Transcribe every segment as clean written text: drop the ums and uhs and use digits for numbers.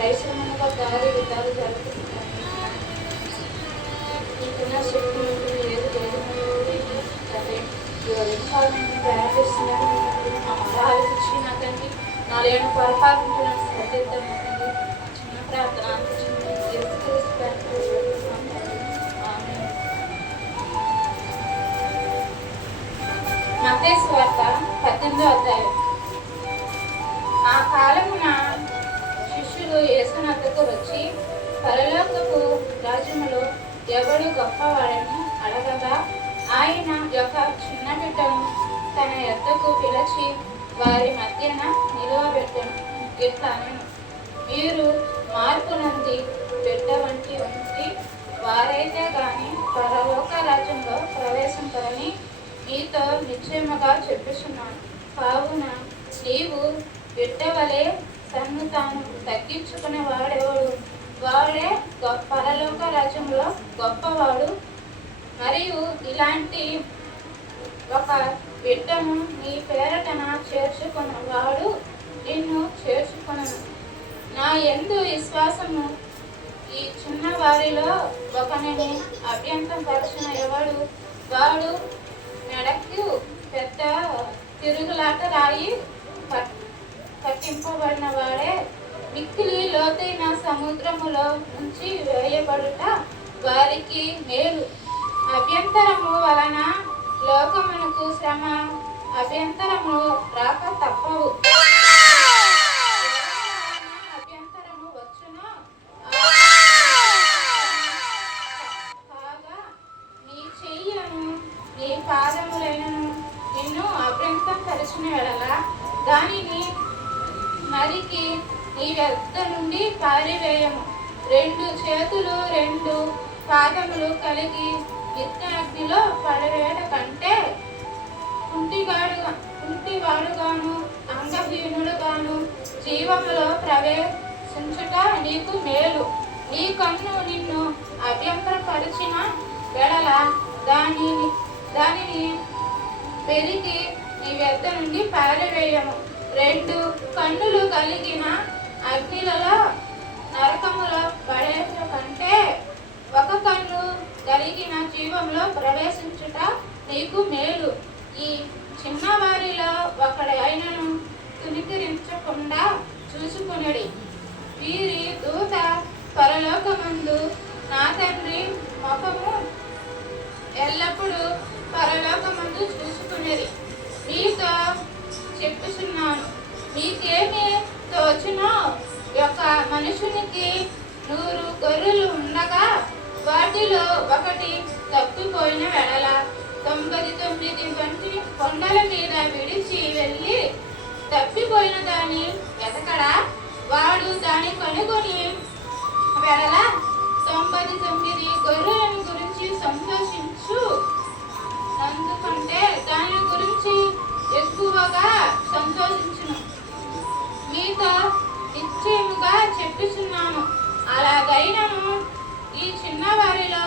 పరిశ్రమగా దారి విధాలు జరుగుతున్నాయి. నీకున్న శక్తి ఏది లేదు అదే ప్రయాణిస్తున్నాను. మా మళ్ళీ ఆలోచించి నాకండి నాలుగేళ్ళు పొరపాటు సరిదిద్దాం చిన్న ప్రార్థన మత్తయి సువార్త 18వ అధ్యాయం. ఆ కాలమున శిష్యులు యేసు వద్దకు వచ్చి, పరలోకపు రాజ్యములో ఎవడు గొప్పవాడని అడగగా, ఆయన యొక్క చిన్న బిడ్డను తన యొద్దకు పిలిచి వారి మధ్యన నిలువబెట్టెను. ఇట్లా అనెను, మీరు మార్పు నంది బిడ్డ వంటి వారైతే గాని పరలోక రాజ్యంలో ప్రవేశించరని మీతో నిశ్చయముగా చెప్పుచున్నాను. కావున నీవు బిడ్డ వలె తన్ను తాను తగ్గించుకునే వాడెవడు వాడే పరలోక రాజ్యంలో గొప్పవాడు. మరియు ఇలాంటి ఒక బిడ్డను నీ పేరటన చేర్చుకున్నవాడు నిన్ను చేర్చుకొనను. నా యందు విశ్వాసము ఈ చిన్న వారిలో ఒకనిని అభ్యంతరపరిచిన ఎవడు వాడు మెడకు పెద్ద తిరుగులాట రాయి పట్టింపబడిన వాడే మిక్కిలి లోతైన సముద్రములో నుంచి వేయబడుట వారికి మేలు. అభ్యంతరము వలన లోకమునకు శ్రమ, అభ్యంతరము రాక తప్పవు. అభ్యంతరము వచ్చును కాగా నీ చెయ్యను నీ పాదములైనను నిన్ను అభ్యంతరపరిచిన ఎడల దానిని నరికి నీ వద్ద నుండి పారివేయము. 2 చేతులు 2 పాదములు కలిగి నిత్యాగ్నిలో పడవేట కంటే కుంటివాడుగాను అంగహీనుడుగాను జీవములో ప్రవేశించుట నీకు మేలు. నీ కన్ను నిన్ను అభ్యంతరపరిచిన వెడల దానిని పెరిగి నీ వద్ద నుండి పారివేయము. 2 కన్నులు కలిగిన అగ్నిలలో నరకములో పడేట కంటే 1 కన్ను కలిగిన జీవంలో ప్రవేశించుట నీకు మేలు. ఈ చిన్నవారిలో ఒకడైనను తునికరించకుండా చూసుకునడి. వీరి దూత పరలోకమందు నా తండ్రి ముఖము ఎల్లప్పుడూ పరలోకమందు చూసుకునేది. మీతో చెప్పుచున్నాను, మీకేమి తోచునో ఒక మనుషునికి 100 గొర్రెలు ఉండగా వాటిలో ఒకటి తప్పిపోయిన వెడల 99 వంటి కొండల మీద విడిచి వెళ్ళి తప్పిపోయిన దాన్ని వెతకడా? వాడు దాన్ని కనుగొని వెడల 99 గొర్రెలను గురించి సంతోషించు అందుకంటే దాని గురించి ఎక్కువగా సంతోషించును. మీతో నిశ్చయముగా చెప్పుచున్నాను, అలాగైనను ఈ చిన్నవారిలో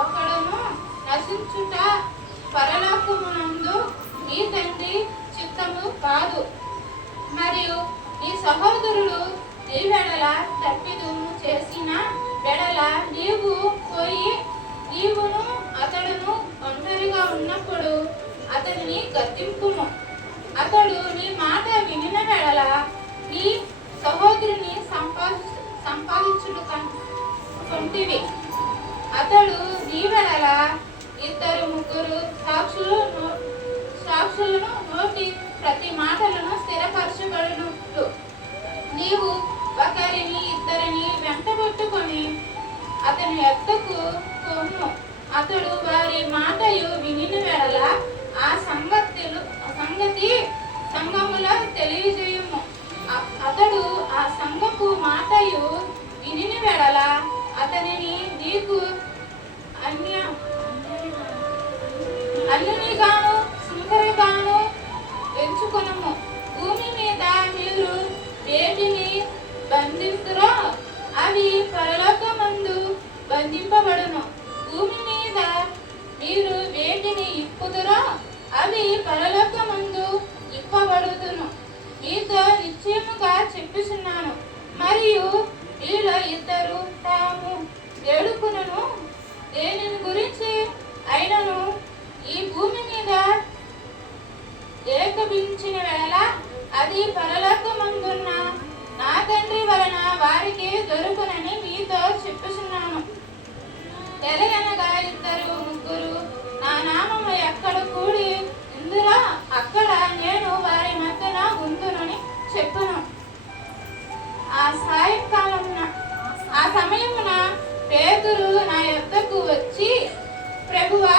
ఒకడును నశించుట పరలోకమునందు నీ తండ్రి చిత్తము కాదు. మరియు నీ సహోదరుడు నీ వెడల తప్పిదము చేసిన వెడల నీవు పోయి నీవును అతడును ఒంటరిగా ఉన్నప్పుడు అతనిని గద్దింపుము. అతడు నీ మాట వినిన వెడల నీ సహోదరుని సంపాదించుడు కొంటివి. అతడు నీ వెడల 2-3 సాక్షులను నోటి ప్రతి మాటలను స్థిరపరచబడును. నీవు ఒకరిని 2 వెంటబెట్టుకొని అతని యొద్దకు కొమ్ము. అతడు వారి మాటయు వినిన వెడల ఆ సంగతి సంఘములో తెలియజేయము. అతడు ఆ సంఘపు మాటయు విని వెడల అతనిని నీకు అన్యునిగాను సుందరిగాను ఎంచుకొనుము. భూమి మీద మీరు వేటిని బంధింతురో అవి పరలోకమందు బంధింపబడును. భూమి మీద మీరు వేటిని ఇప్పుదురో అవి పరలోకమందు ఇప్పబడుదును. మీతో నిశ్చయముగా చెప్పుచున్నాను. మరియు మీలో ఇద్దరు తాము వేడుకును దేనిని గురించి అయినను ఈ భూమి మీద ఏకభించిన వేళ అది పరలోకమందున్న నా తండ్రి వలన వారికి దొరుకునని మీతో చెప్పుచున్నాను. ఎలయనగా ఇద్దరు ముగ్గురు నా నామము ఎక్కడ కూడి ఇందులో అక్కడ నేను వారి మధ్యన ఉందునని చెప్పును. ఆ సమయమున పేతురు నా యొద్దకు వచ్చి, ప్రభువా,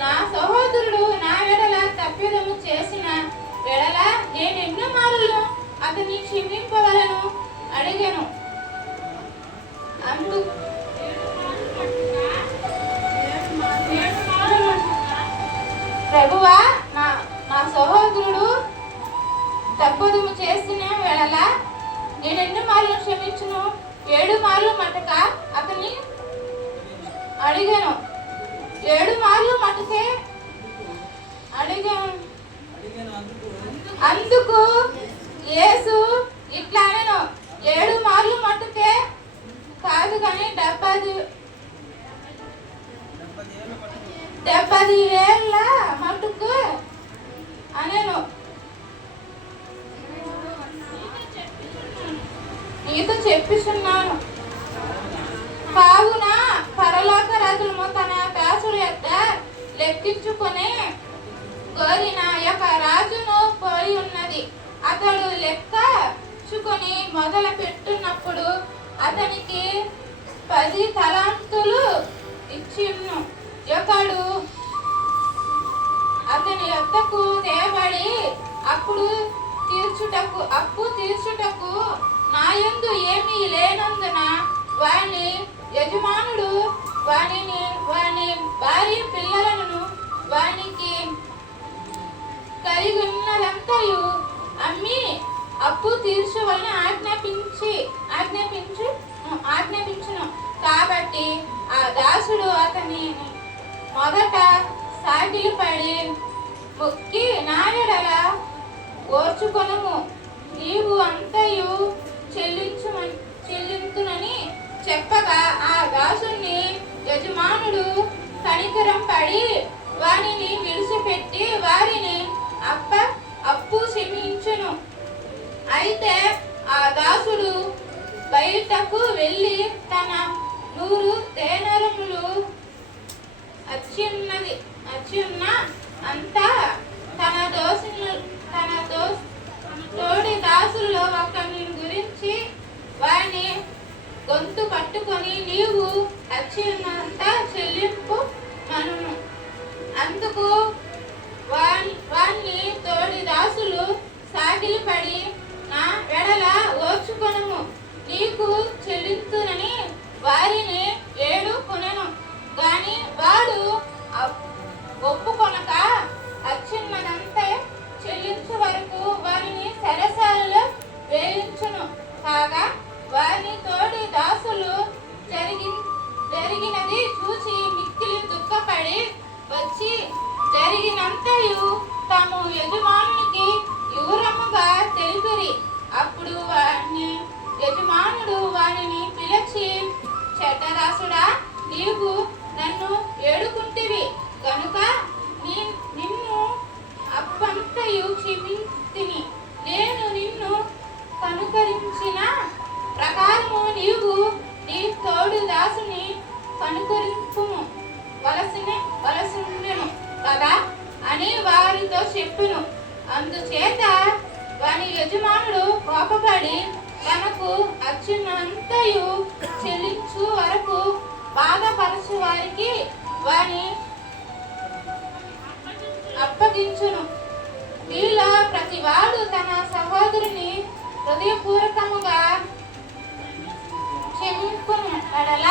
నా సహోదరుడు నా వెడల తప్పిదము చేసిన వెడల నేనెన్నో మారులు అతన్ని క్షమింపవలను అడిగాను. ప్రభువా, నా సహోదరుడు తప్పిదము చేసిన వెడల నేనెన్ని మార్లు క్షమించును? 7 మార్లు మటుక అతన్ని అడిగాను. 7 మార్లు మటుకే అడిగాను. అందుకు యేసు ఇట్లా అనెను, 7 మార్లు మటుకే కాదు కానీ 70 ఏళ్ళ మటుకు అనెను. నీతో చెప్పిస్తున్నాను. కావున పరలోక రాజులము తన దాసుడు యొద్ద లెక్కించుకునే కోరిన యొక్క రాజును పోయి ఉన్నది. అతడు లెక్కచుకొని మొదలు పెట్టున్నప్పుడు అతనికి 10 తలాంతులు ఇచ్చిను. ఒకడు అతని యొద్దకు తేబడి అప్పు తీర్చుటకు నాయందు ఏమీ లేనందున వాని యజమానుడు వాని భార్య పిల్లలను వానికి కలిగి ఉన్నదంతయు అమ్మి అప్పు తీర్చవలని ఆజ్ఞాపించును. కాబట్టి ఆ దాసుడు అతని మొదట సాగిలిపడి మొక్కి, నా ఎడల ఓర్చుకొనుము, నీవు అంతయు చెల్లించునని చెప్పగా ఆ దాసుని యజమానుడు కనికరం పడి వారిని విడిచిపెట్టి వారిని అప్పు క్షమించును. అయితే ఆ దాసుడు బయటకు వెళ్ళి తన 100 దేనారములు అచ్చున్న అంతా తన తోడి దాసుల్లో ఒకరిని గురించి వారిని గొంతు పట్టుకొని, నీవు అచ్చినంత చెల్లింపు మనును. అందుకు వారిని తోడి దాసులు సాగిలిపడి, నా వెడల ఓర్చుకొనుము, నీకు చెల్లింతునని వారిని వేడుకొనెను. గాని వాడు ఒప్పుకొనక అచ్చిన్నదంతే చెల్లించు వరకు వారిని సరసాలలో వేయించును. కాగా వారి తోడి దాసులు జరిగినది చూసి మిక్కిలి దుఃఖపడి వచ్చి జరిగినంతయు తాము యజమానునికి వివరముగా తెలిపిరి. అప్పుడు యజమానుడు వారిని పిలిచి, చెడ్డదాసుడా, నీవు నన్ను వేడుకుంటివి కనుక నిన్ను అప్పంతయు క్షమించితిని. నేను నిన్ను కనుకరించిన ప్రకారము నీవు నీ తోడు దాసుని కనుకరింపుము వలసినను కదా అని వారితో చెప్పును. అందుచేత వాని యజమానుడు కోపపడి తనకు అచ్చినంతయు చెల్లించు వరకు బాధపరచు వారికి వాని అప్పగించును. వీళ్ళ ప్రతివాడు తన సహోదరుని హృదయపూర్వకముగా క్షమింపును ఎడల